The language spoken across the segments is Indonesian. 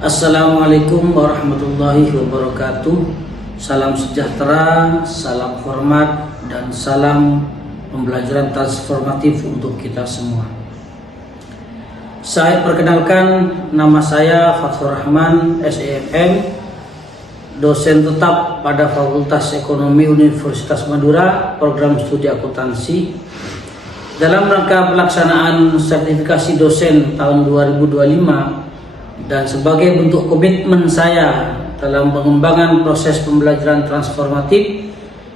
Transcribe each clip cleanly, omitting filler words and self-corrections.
Assalamualaikum warahmatullahi wabarakatuh. Salam sejahtera, salam hormat, dan salam pembelajaran transformatif untuk kita semua. Saya perkenalkan, nama saya Fathur Rahman, SEFM, dosen tetap pada Fakultas Ekonomi Universitas Madura, program studi akuntansi. Dalam rangka pelaksanaan sertifikasi dosen tahun 2025 dan sebagai bentuk komitmen saya dalam pengembangan proses pembelajaran transformatif,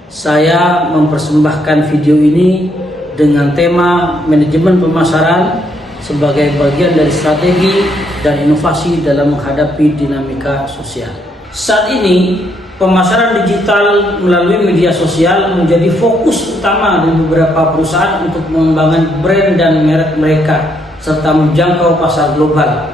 saya mempersembahkan video ini dengan tema manajemen pemasaran sebagai bagian dari strategi dan inovasi dalam menghadapi dinamika sosial. Saat ini, pemasaran digital melalui media sosial menjadi fokus utama di beberapa perusahaan untuk mengembangkan brand dan merek mereka serta menjangkau pasar global.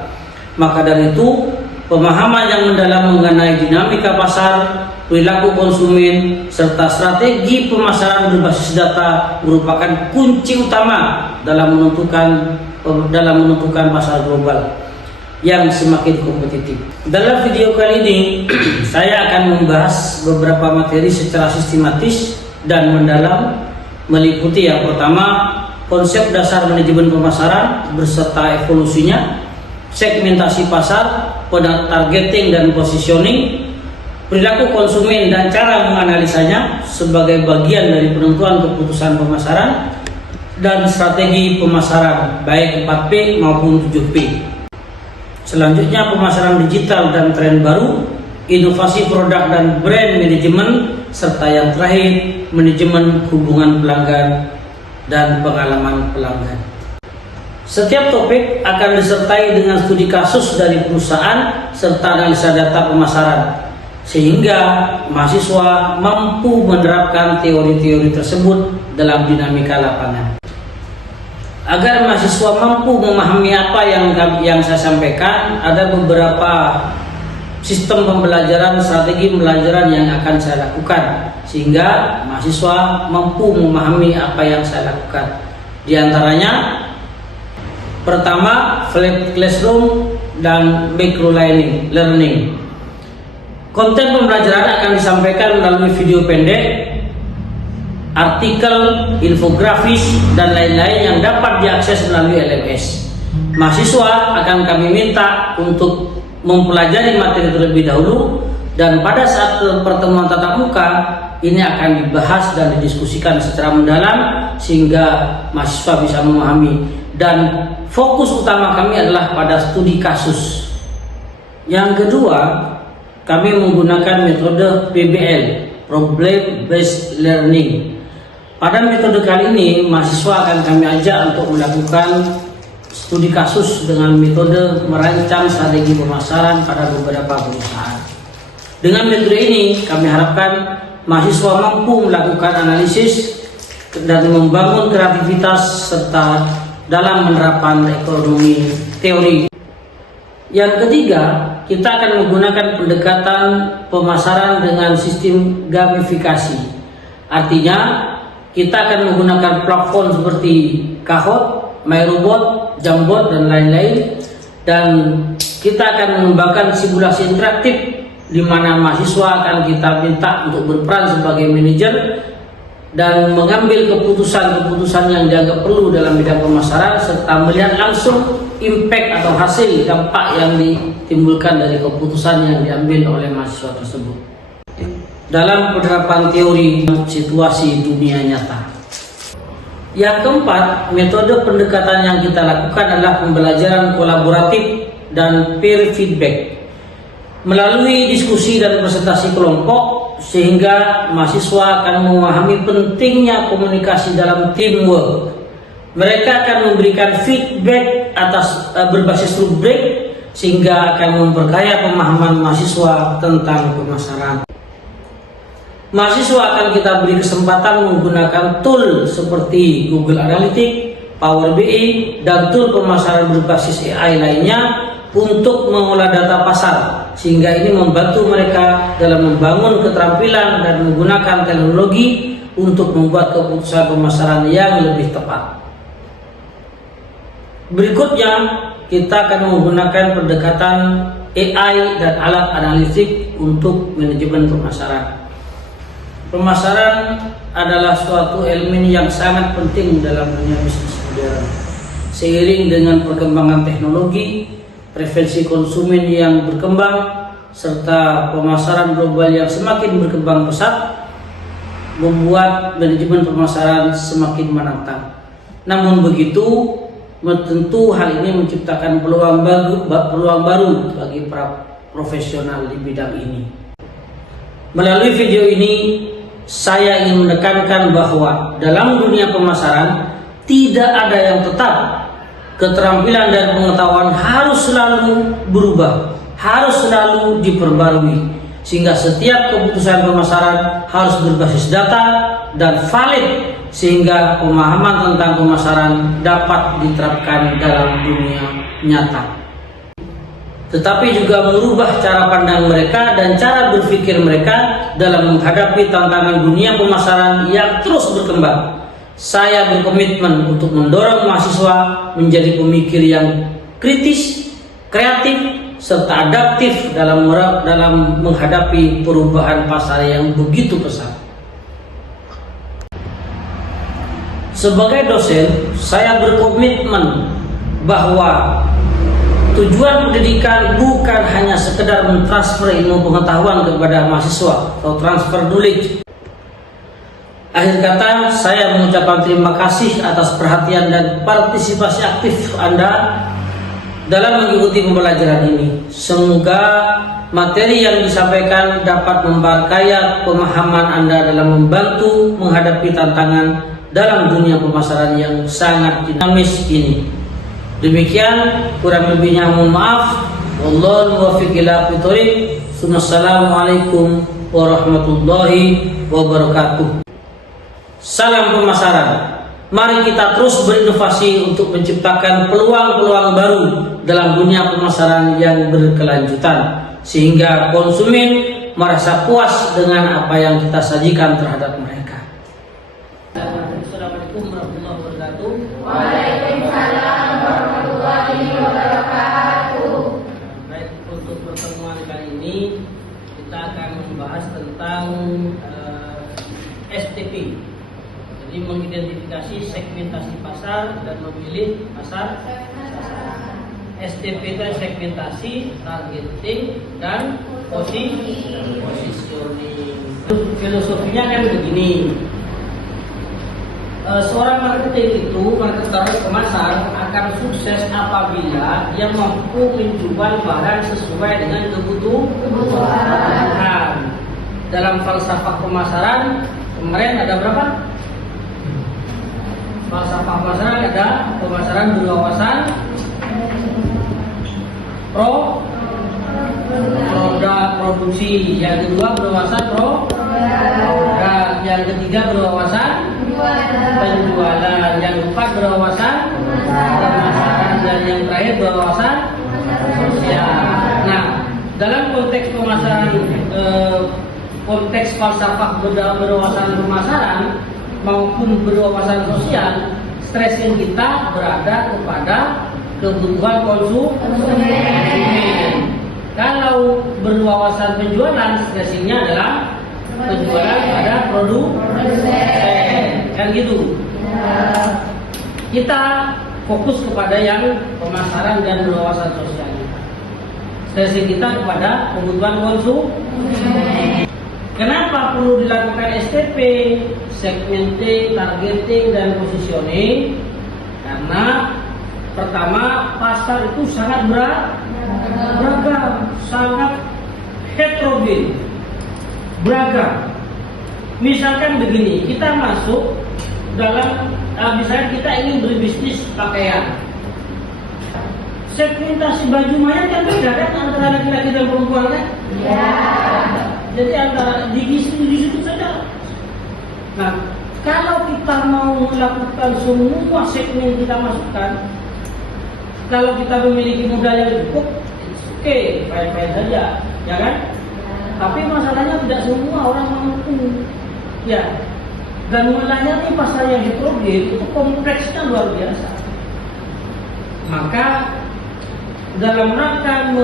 Maka dari itu, pemahaman yang mendalam mengenai dinamika pasar, perilaku konsumen, serta strategi pemasaran berbasis data merupakan kunci utama dalam menentukan pasar global yang semakin kompetitif. Dalam video kali ini, saya akan membahas beberapa materi secara sistematis dan mendalam, meliputi yang pertama, konsep dasar manajemen pemasaran beserta evolusinya, segmentasi pasar, targeting dan positioning, perilaku konsumen dan cara menganalisanya sebagai bagian dari penentuan keputusan pemasaran, dan strategi pemasaran baik 4P maupun 7P. Selanjutnya, pemasaran digital dan tren baru, inovasi produk dan brand manajemen, serta yang terakhir, manajemen hubungan pelanggan dan pengalaman pelanggan. Setiap topik akan disertai dengan studi kasus dari perusahaan serta analisa data pemasaran, sehingga mahasiswa mampu menerapkan teori-teori tersebut dalam dinamika lapangan. Agar mahasiswa mampu memahami apa yang saya sampaikan, ada beberapa sistem pembelajaran, strategi pembelajaran yang akan saya lakukan, sehingga mahasiswa mampu memahami apa yang saya lakukan. Di antaranya, pertama, flat classroom dan micro learning. Konten pembelajaran akan disampaikan melalui video pendek, artikel, infografis, dan lain-lain yang dapat diakses melalui LMS. Mahasiswa akan kami minta untuk mempelajari materi terlebih dahulu, dan pada saat pertemuan tatap muka ini akan dibahas dan didiskusikan secara mendalam sehingga mahasiswa bisa memahami. Dan fokus utama kami adalah pada studi kasus. Yang kedua, kami menggunakan metode PBL, Problem Based Learning. Pada metode kali ini, mahasiswa akan kami ajak untuk melakukan studi kasus dengan metode merancang strategi pemasaran pada beberapa perusahaan. Dengan metode ini, kami harapkan mahasiswa mampu melakukan analisis dan membangun kreativitas serta dalam menerapkan ekonomi teori. Yang ketiga, kita akan menggunakan pendekatan pemasaran dengan sistem gamifikasi. Artinya, kita akan menggunakan platform seperti Kahoot, MyRobot, Jambot, dan lain-lain. Dan kita akan mengembangkan simulasi interaktif di mana mahasiswa akan kita minta untuk berperan sebagai manajer dan mengambil keputusan-keputusan yang dianggap perlu dalam bidang pemasaran serta melihat langsung impact atau hasil dampak yang ditimbulkan dari keputusan yang diambil oleh mahasiswa tersebut dalam penerapan teori situasi dunia nyata. Yang keempat, metode pendekatan yang kita lakukan adalah pembelajaran kolaboratif dan peer feedback melalui diskusi dan presentasi kelompok, sehingga mahasiswa akan memahami pentingnya komunikasi dalam teamwork. Mereka akan memberikan feedback atas berbasis rubrik, sehingga akan memperkaya pemahaman mahasiswa tentang pemasaran. Mahasiswa akan kita beri kesempatan menggunakan tool seperti Google Analytics, Power BI, dan tool pemasaran berbasis AI lainnya untuk mengolah data pasar, sehingga ini membantu mereka dalam membangun keterampilan dan menggunakan teknologi untuk membuat keputusan pemasaran yang lebih tepat. Berikutnya, kita akan menggunakan pendekatan AI dan alat analitik untuk manajemen pemasaran. Pemasaran adalah suatu elemen yang sangat penting dalam dunia bisnis modern. Seiring dengan perkembangan teknologi, preferensi konsumen yang berkembang, serta pemasaran global yang semakin berkembang pesat, membuat manajemen pemasaran semakin menantang. Namun begitu, tentu hal ini menciptakan peluang baru bagi para profesional di bidang ini. Melalui video ini, saya ingin menekankan bahwa dalam dunia pemasaran tidak ada yang tetap. Keterampilan dan pengetahuan harus selalu berubah, harus selalu diperbarui, sehingga setiap keputusan pemasaran harus berbasis data dan valid, sehingga pemahaman tentang pemasaran dapat diterapkan dalam dunia nyata. Tetapi juga merubah cara pandang mereka dan cara berpikir mereka dalam menghadapi tantangan dunia pemasaran yang terus berkembang. Saya berkomitmen untuk mendorong mahasiswa menjadi pemikir yang kritis, kreatif, serta adaptif dalam menghadapi perubahan pasar yang begitu pesat. Sebagai dosen, saya berkomitmen bahwa tujuan pendidikan bukan hanya sekedar mentransfer ilmu pengetahuan kepada mahasiswa atau transfer knowledge. Akhir kata, saya mengucapkan terima kasih atas perhatian dan partisipasi aktif Anda dalam mengikuti pembelajaran ini. Semoga materi yang disampaikan dapat memperkaya pemahaman Anda dalam membantu menghadapi tantangan dalam dunia pemasaran yang sangat dinamis ini. Demikian, kurang lebihnya mohon maaf. Wallahul muwaffiq ila aqwamit thoriq. Assalamualaikum warahmatullahi wabarakatuh. Salam pemasaran. Mari kita terus berinovasi untuk menciptakan peluang-peluang baru dalam dunia pemasaran yang berkelanjutan, sehingga konsumen merasa puas dengan apa yang kita sajikan terhadap mereka. Assalamualaikum warahmatullahi wabarakatuh. Waalaikumsalam warahmatullahi wabarakatuh. Baik, untuk pertemuan kali ini kita akan membahas tentang STP. Jadi mengidentifikasi segmentasi pasar dan memilih pasar. STP itu segmentasi, targeting, dan positioning. Filosofinya kan begini. Seorang marketer pemasar akan sukses apabila dia mampu menjual barang sesuai dengan kebutuhan. Dalam falsafah pemasaran kemarin ada berapa? Falsafah pemasaran ada pemasaran berwawasan, produk produksi, yang kedua berwawasan produk, yang ketiga berwawasan penjualan, yang keempat berwawasan pemasaran, dan yang terakhir berwawasan sosial. Nah, dalam konteks pemasaran, konteks falsafah berwawasan pemasaran maupun berwawasan sosial, stressing kita berada kepada kebutuhan konsumen. Kalau berwawasan penjualan, stressingnya adalah penjualan pada produk kan gitu. Kita fokus kepada yang pemasaran dan berwawasan sosial. Stressing kita kepada kebutuhan konsumen. Kenapa perlu dilakukan STP, segmenting, targeting, dan positioning? Karena pertama, pasar itu sangat beragam, sangat heterogen, beragam. Misalkan begini, kita masuk dalam, misalnya kita ingin berbisnis pakaian. Segmentasi baju mayat kan beda kan antara laki-laki dan perempuan kan? Ya. Jadi antara di situ saja. Nah, kalau kita mau melakukan semua segmen kita masukkan, kalau kita memiliki modal yang cukup, oke, fine-fine saja, ya kan? Tapi masalahnya tidak semua orang mampu, ya. Dan melayani pasar yang heterogen itu kompleksnya luar biasa. Maka dalam rangka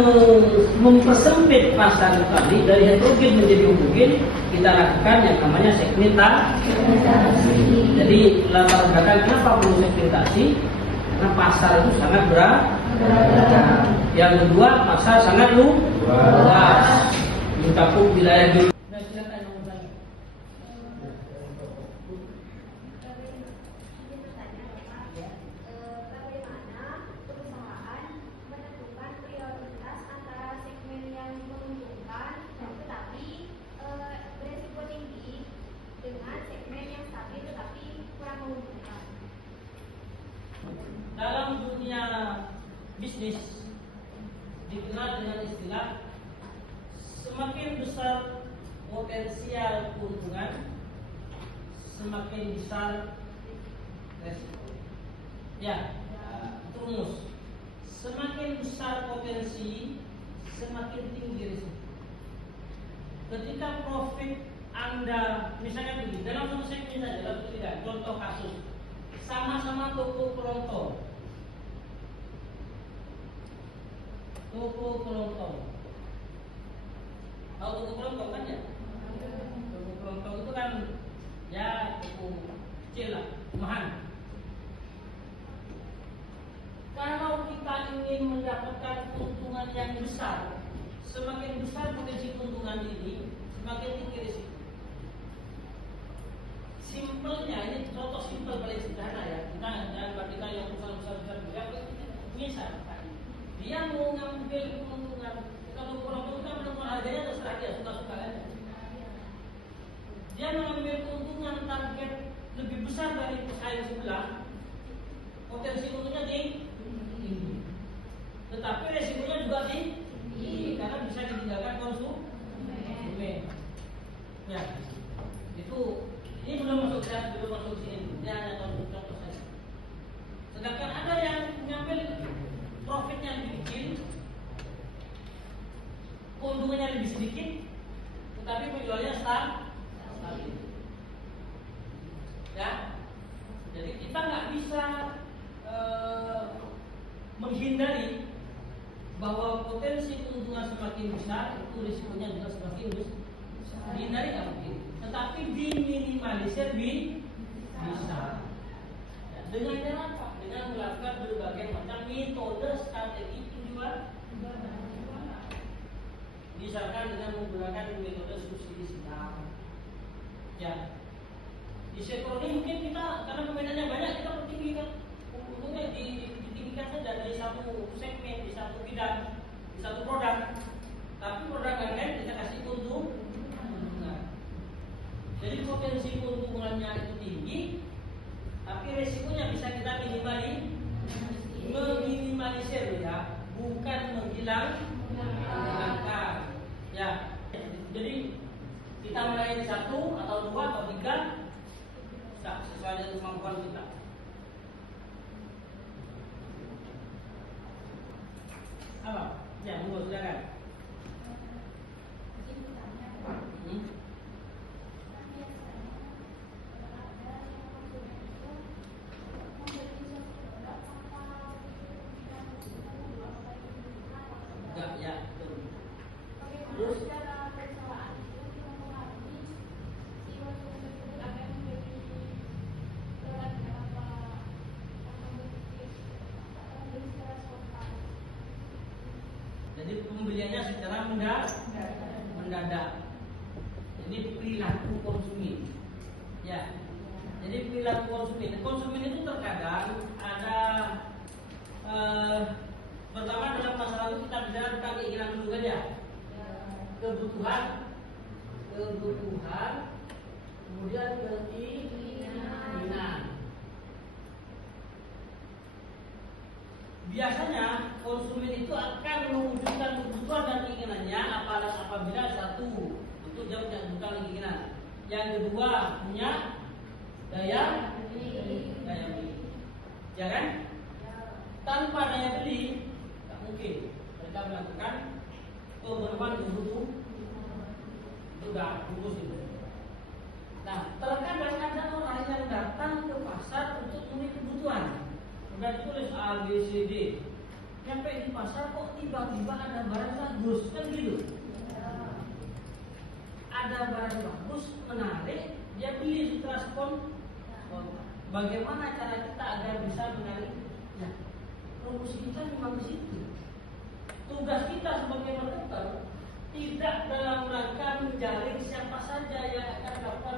mempersempit pasar tadi dari heterogen menjadi homogen, kita lakukan yang namanya segmentasi. Jadi latar belakang kenapa perlu segmentasi? Karena pasar itu sangat berat. Yang kedua, pasar sangat luas, mencakup wilayah di. Dalam dunia bisnis dikenal dengan istilah semakin besar potensial keuntungan, semakin besar resiko. Ya, itu rumus. Semakin besar potensi, semakin tinggi risiko. Ketika profit Anda, misalnya begini, dalam satu segmen saja, dalam tidak, contoh kasus, sama-sama toko kelontong. Toko kelontong. Tahu toko kelontong kan ya? Toko kelontong itu kan ya toko kecil lah, rumahan. Kalau kita ingin mendapatkan keuntungan yang besar, semakin besar potensi keuntungan ini, semakin tinggi risiko. Simpelnya, ini contoh simpel paling sederhana ya. Kita yang besar-besar misal dia mau ngambil keuntungan, kalau kurang itu kan menentukan harganya terserah dia, suka-suka aja. Dia mengambil keuntungan target lebih besar dari pesaing sebelah, potensi keuntungannya tinggi, tetapi resikonya juga tinggi karena bisa ditinggalkan konsumen. Ya, itu ini belum masuk sini, ini hanya contoh saja. Sedangkan ada yang mengambil profitnya lebih kecil, keuntungannya lebih sedikit, tetapi penjualannya stabil. Ya, jadi kita nggak bisa menghindari bahwa potensi keuntungan semakin besar, itu risikonya juga semakin besar. Dihindari nggak mungkin, tetapi diminimalisir bisa. Ya, dengan cara apa? Dengan melakukan berbagai macam metode strategi penjualan. Misalkan dengan menggunakan metode subsidi silang. Ya, di sektor ini mungkin kita karena peminatnya banyak, kita pertinggikan untungnya ditinggikan saja dari satu segmen, di satu bidang, di satu produk. Tapi produk yang lain kita kasih keuntungan. Jadi potensi keuntungannya itu tinggi, tapi resikonya bisa kita meminimalisir ya, bukan menghilangkan. Ya, jadi kita mulai 1 atau 2 atau 3 sesuai dengan kemampuan kita. Apa? Ya, monggo silakan. Jadi pembeliannya secara mendadak. Jadi perilaku konsumen. Ya. Jadi perilaku konsumen. Konsumen itu terkadang ada pertama dalam masalah itu kita bicara tentang keinginan dulu kan ya. Kebutuhan, kemudian keinginan. Biasanya konsumen itu akan mewujudkan kebutuhan dan keinginannya apabila satu untuk jawab yang kebutuhan dan keinginan, yang kedua punya daya beli, ya kan? Tanpa daya beli tak mungkin mereka melakukan pemenuhan kebutuhan. Sudah bungkus itu. Nah, terkadang ada orang yang datang ke pasar untuk memenuhi kebutuhan. Sudah ditulis A, B, C, D. Nyampe di pasar kok tiba-tiba ada barang bagus, kan gitu. Ada barang bagus, menarik, dia beli di transport. Bagaimana cara kita agar bisa menarik? Ya, promosi kita memang di situ. Tugas kita sebagai marketer tidak dalam rangka menjaring siapa saja yang akan dapat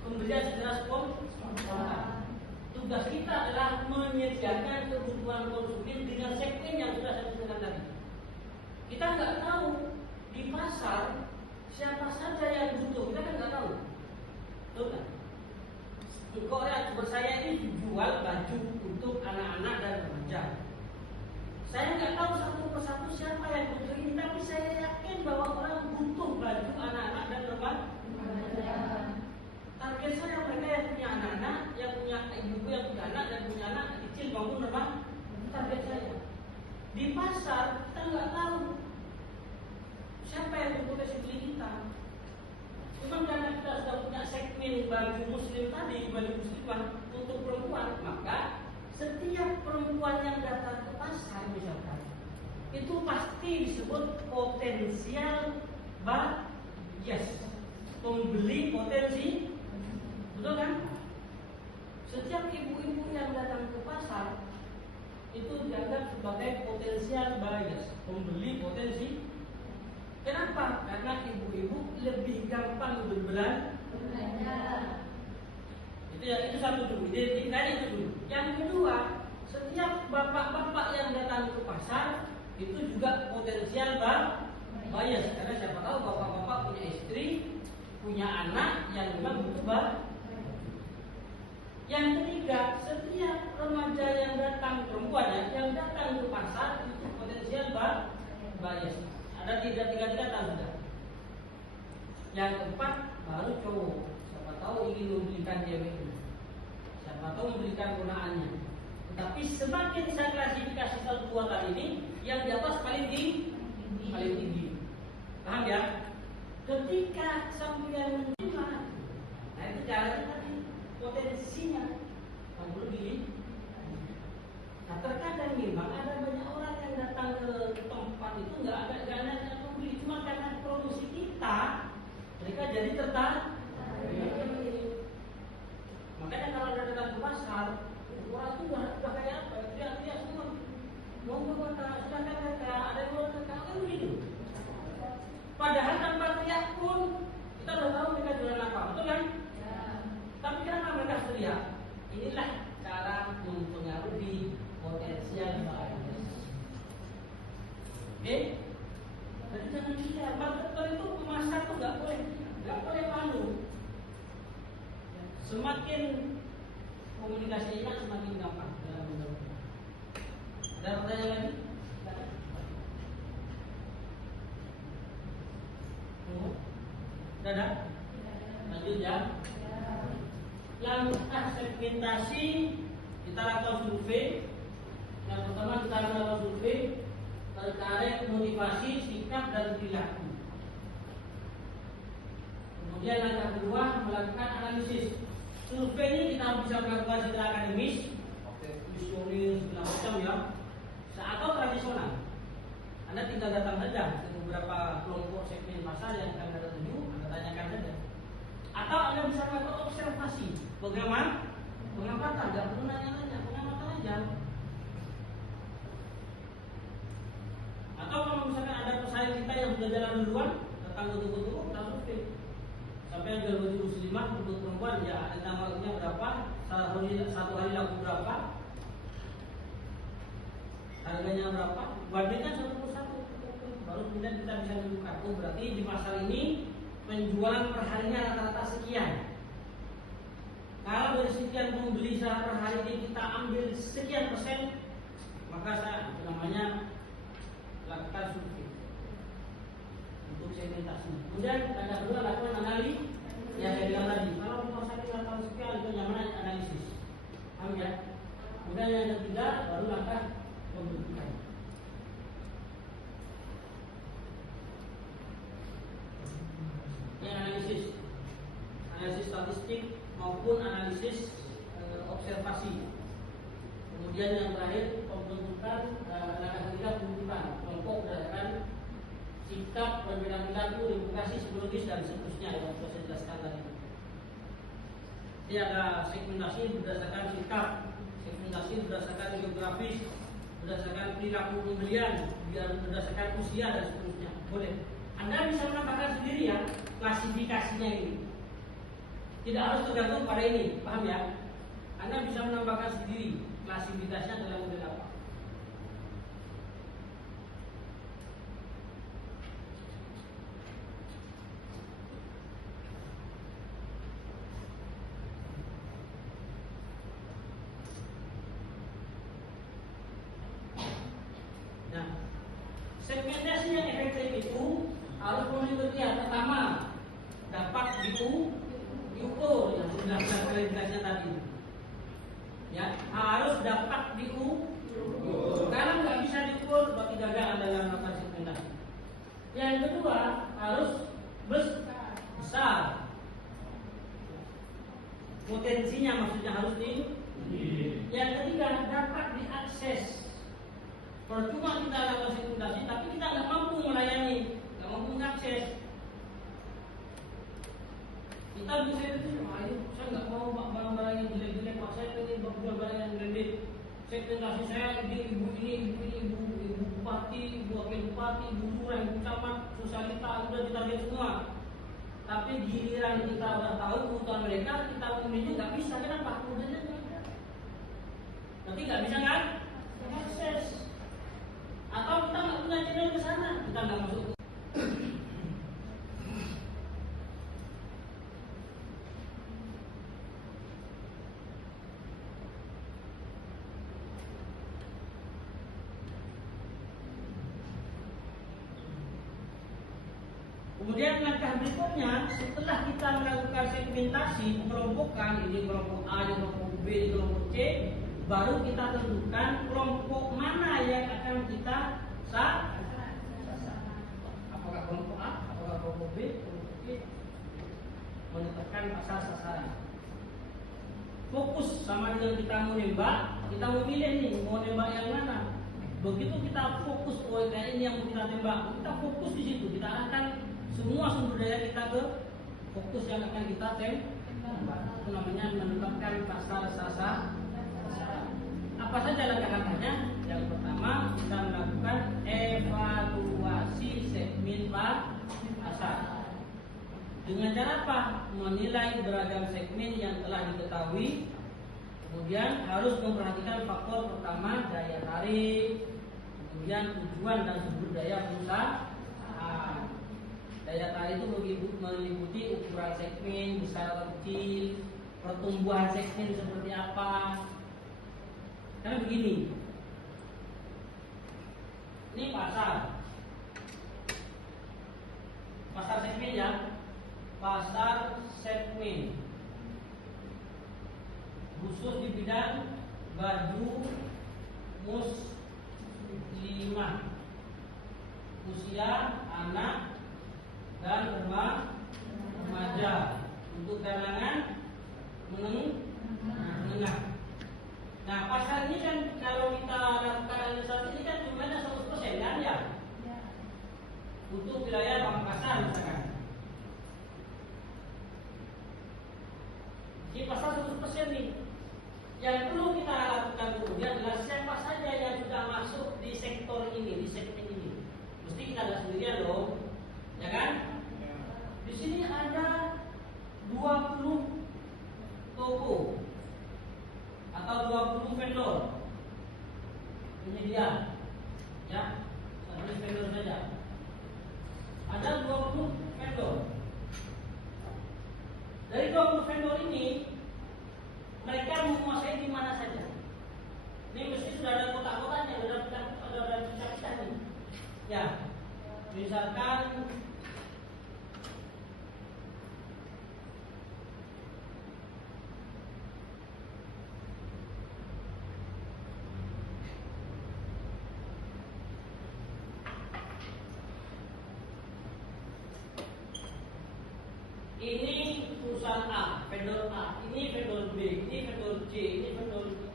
pembelian secara spontan. Tugas kita adalah menyediakan kebutuhan konsumen dengan segmen yang sudah saya sebutkan tadi. Kita nggak tahu di pasar siapa saja yang butuh, kita kan nggak tahu. Betul kan? Kok ya, saya ini jual baju untuk anak-anak dan remaja. Saya nggak tahu satu persatu siapa yang butuh ini, tapi saya yakin bahwa orang butuh baju anak-anak dan remaja. Target saya mereka yang punya anak-anak, yang punya ibu yang punya anak dan punya anak kecil maupun remaja. Target saya. Di pasar kita nggak tahu siapa yang butuh beli kita. Cuma karena kita sudah punya segmen baju muslim tadi, baju muslimah untuk perempuan, maka setiap perempuan yang datang ke pasar misalkan, itu pasti disebut potensial bias, pembeli potensi, betul kan? Setiap ibu-ibu yang datang ke pasar itu dianggap sebagai potensial bias, pembeli potensi. Kenapa? Karena ibu-ibu lebih gampang berbelanja. Itu satu dulu, identikanya itu dulu. Yang kedua, setiap bapak-bapak yang datang ke pasar itu juga potensial bias, karena siapa tahu bapak-bapak punya istri, punya anak yang memang butuh barang. Yang ketiga, setiap remaja yang datang, perempuan yang datang ke pasar itu potensial bias. Ada tiga sudah. Yang keempat baru cowok. Siapa tahu ingin membelikan cewek itu. Siapa tahu membelikan gunaannya. Tapi semakin saya klasifikasi satu dua kali ini, yang di atas paling tinggi. Paham ya? Ketika sampai menerima, nah itu caranya tadi potensinya perlu dilihat. Nah, terkadang memang ada banyak orang yang datang ke tempat itu nggak ada yang membeli, cuma karena promosi kita mereka jadi tertarik. Makanya kalau ada datang ke pasar, orang itu udah kayak apa? Dia semua mau berkata, silakan mereka ada yang mau berkata, kan begitu. Padahal tanpa teriak pun kita udah tahu mereka jualan apa, betul kan? Ya. Tapi kenapa mereka teriak? Inilah cara mempengaruhi potensial bias. Oke? Jadi jangan lihat, marketer itu pemasar tuh nggak boleh malu. Semakin komunikasinya semakin gampang dalam menurut. Ada pertanyaan lagi? Sudah ada? Lanjut ya. Langkah segmentasi kita lakukan survei. Yang pertama kita lakukan survei terkait motivasi, sikap dan perilaku. Kemudian langkah kedua melakukan analisis. Survei ini kita bisa melakukan secara akademis, visionis, segala macam ya, atau tradisional. Anda tinggal datang saja ke beberapa kelompok segmen pasar yang akan Anda tuju, Anda tanyakan saja. Atau Anda bisa melakukan observasi, bagaimana pengamatan, tidak perlu nanya-nanya, pengamatan aja. Atau kalau misalkan ada pesaing kita yang sudah jalan duluan, datang ke toko-toko, kita survei. Sampai jual baju muslimah untuk perempuan, ya namanya berapa, satu hari laku berapa, harganya berapa, bandingkan satu persatu, baru kemudian kita bisa menentukan. Oh berarti di pasar ini penjualan perharinya rata-rata sekian. Kalau dari sekian pembeli per hari ini kita ambil sekian persen, maka saya namanya lakukan survei untuk segmentasi. Kemudian langkah kedua lakukan analisis yang saya bilang tadi. Kalau mau saya lakukan sekian itu namanya analisis. Paham ya? Kemudian yang ketiga baru langkah pembentukan. Yang analisis statistik maupun analisis observasi. Kemudian yang terakhir pembentukan klasifikasi psikologis dan seterusnya yang sudah saya jelaskan tadi. Jadi ada segmentasi berdasarkan sikap, segmentasi berdasarkan geografis, berdasarkan perilaku pembelian, berdasarkan usia dan seterusnya. Boleh. Anda bisa menambahkan sendiri ya klasifikasinya ini. Tidak harus tergantung pada ini, paham ya? Anda bisa menambahkan sendiri klasifikasinya dalam model apa. Nah, segmentasi yang efektif itu harus meliputi yang pertama dapat diukur yang sudah klasifikasinya tadi. Ya, harus dapat diukur. Kalau nggak bisa diukur, berarti gagal dalam melakukan segmentasi. Yang kedua harus besar. Potensinya maksudnya harus tinggi. Yang ketiga dapat diakses. Percuma kita lakukan segmentasi, tapi kita nggak mampu melayani, nggak mampu mengakses. Kita bisa itu, saya nggak mau barang-barang yang jelek-jelek, pak saya ingin jual barang yang branded. Segmentasi saya ibu bupati, ibu wakil bupati, ibu lurah, ibu camat, sosialita sudah ditarget semua. Tapi giliran kita udah tahu kebutuhan mereka, kita memilih nggak bisa, kenapa? Modalnya nggak ada. Nanti nggak bisa kan? Akses. Atau kita nggak punya channel ke sana, kita nggak masuk. Kemudian langkah berikutnya, setelah kita melakukan segmentasi, mengelompokkan ini kelompok A, ini kelompok B, ini kelompok C, baru kita tentukan kelompok mana yang akan kita sasar. Apakah kelompok A, apakah kelompok B, kelompok C, menentukan pasar sasaran. Fokus sama dengan kita mau nembak, kita memilih nih mau nembak yang mana. Begitu kita fokus, oh kayak ini yang mau kita tembak, kita fokus di situ, kita arahkan semua sumber daya kita ke fokus yang akan kita tembak. Itu namanya menetapkan pasar sasaran. Apa saja langkah-langkahnya? Yang pertama kita melakukan evaluasi segmen pasar. Dengan cara apa? Menilai beragam segmen yang telah diketahui. Kemudian harus memperhatikan faktor pertama daya tarik, kemudian tujuan dan sumber daya perusahaan. Daya tarik itu meliputi ukuran segmen besar atau kecil, pertumbuhan segmen seperti apa. Karena begini, ini pasar segmen ya, pasar segmen khusus di bidang baju muslimah, usia anak dan remaja untuk kalangan menengah. Nah, pasar ini kan kalau kita lakukan analisasi ini kan jumlahnya 100% kan ya? Untuk wilayah Pamekasan misalkan. Di pasar 100% nih. Yang perlu kita lakukan kemudian adalah siapa saja yang sudah masuk di sektor ini, di segmen ini. Mesti kita lihat sendirian dong, ya kan? Di sini ada 20 toko atau 20 vendor penyedia, ya, satu vendor saja. Ada 20 vendor. Dari 20 vendor ini mereka menguasai di mana saja. Ini mesti sudah ada kota-kotanya, sudah ada pecah-pecah nih. Ya, misalkan ini perusahaan A, vendor A, ini vendor B, ini vendor C, ini vendor B.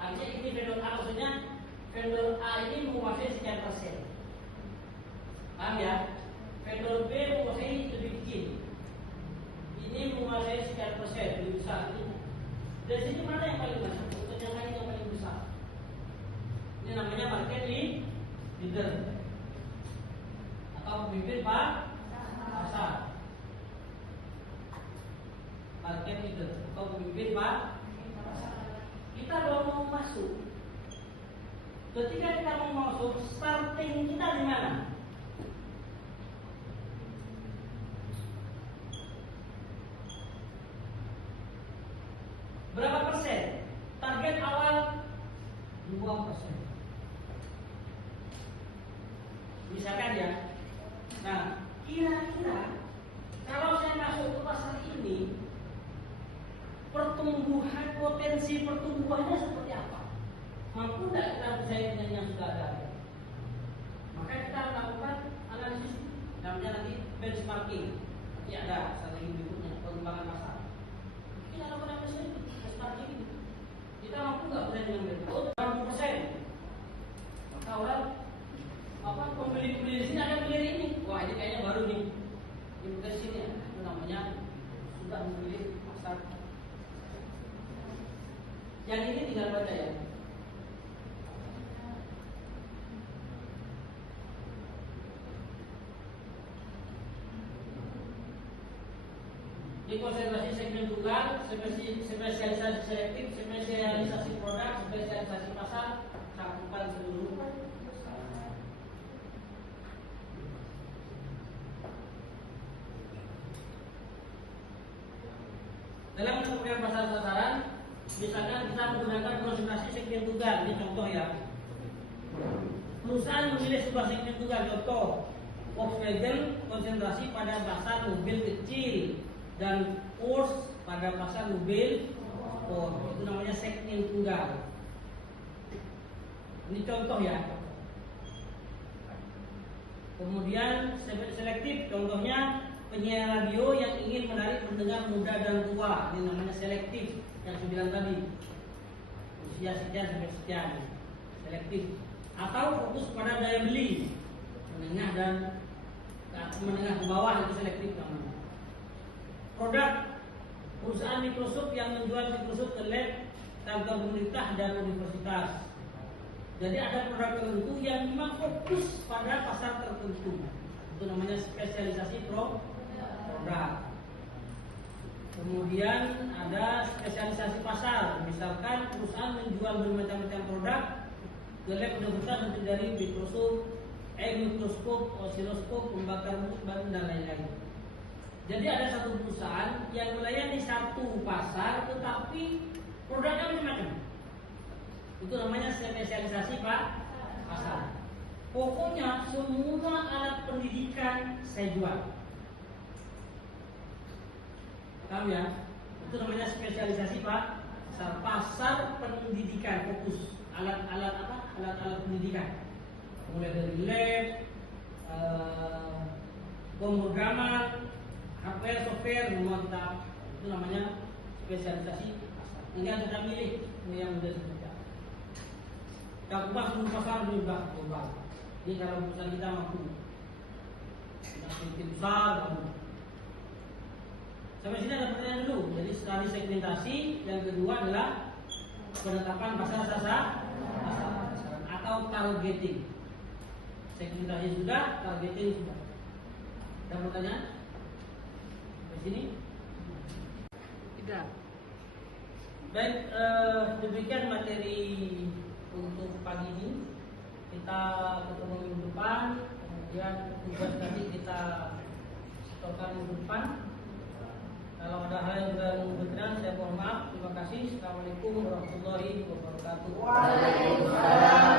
Artinya ini vendor A, maksudnya vendor A ini menguasai sekian persen. Paham ya? vendor B menguasai lebih kecil, ini menguasai sekian persen lebih besar ini. Dari sini mana yang paling besar? Untuk yang lain yang paling besar. Ini namanya market leader atau pemimpin pasar. Market leader atau pemimpin pasar. Kita baru mau masuk. Ketika kita mau masuk, starting kita di mana? Berapa persen? Target awal 2%. Misalkan ya. Nah, kira-kira kalau saya masuk ke pasar ini, pertumbuhan, potensi pertumbuhannya seperti apa? Mampu tidak kita bersaing dengan yang sudah ada? Maka kita lakukan analisis, namanya nanti benchmarking. Nanti ada strategi berikutnya, pengembangan pasar. Kita lakukan analisis benchmarking. Kita mampu nggak bersaing dengan mereka? 80%. Maka orang pembeli-pembeli di sini ada beli ini. Wah, ini kayaknya baru nih. Ini bukan sini ya. Itu namanya sudah membeli pasar. Yang ini tinggal baca ya. Di konsentrasi segmen tunggal, spesialisasi selektif, spesialisasi produk, spesialisasi pasar, cakupan seluruh. Dalam pengertian pasar sasaran, misalkan kita menggunakan konsentrasi segmen tunggal, ini contoh ya. Perusahaan memilih sebuah segmen tunggal, contoh Volkswagen konsentrasi pada pasar mobil kecil dan Porsche pada pasar mobil sport. Itu namanya segmen tunggal. Ini contoh ya. Kemudian selektif, contohnya penyiar radio yang ingin menarik pendengar muda dan tua. Ini namanya selektif. Yang 9 tadi, usia sekian sampai sekian, selektif. Atau fokus pada daya beli menengah dan menengah ke bawah, itu selektif namanya. Produk perusahaan Microsoft yang menjual Microsoft ke lab, kantor pemerintah dan universitas. Jadi ada produk tertentu yang memang fokus pada pasar tertentu. Itu namanya spesialisasi produk. Kemudian ada spesialisasi pasar. Misalkan perusahaan menjual bermacam-macam produk ke lab universitas seperti dari mikroskop, osiloskop, pembakar mulut dan lain-lain. Jadi ada satu perusahaan yang melayani satu pasar, tetapi produknya macam-macam. Itu namanya spesialisasi pasar. Pokoknya semua alat pendidikan saya jual. Paham ya? Itu namanya spesialisasi pasar. Pasar pendidikan, fokus alat-alat apa? Alat-alat pendidikan. Mulai dari lab, pemrograman, hardware, software, semua kita. Itu namanya spesialisasi pasar. Tinggal kita milih yang sudah disebutkan. Cakupan seluruh pasar juga global. Jadi kalau perusahaan kita mampu, kita sedikit besar, mampu. Sampai sini ada pertanyaan dulu. Jadi setelah segmentasi, yang kedua adalah penetapan pasar sasaran atau targeting. Segmentasi sudah, targeting sudah. Ada pertanyaan? Di sini? Tidak. Baik, demikian materi untuk pagi ini. Kita ketemu minggu depan, kemudian tugas tadi kita setorkan minggu depan. Kalau ada hal yang kurang berkenan, saya mohon maaf. Terima kasih. Assalamualaikum warahmatullahi wabarakatuh. Waalaikumsalam.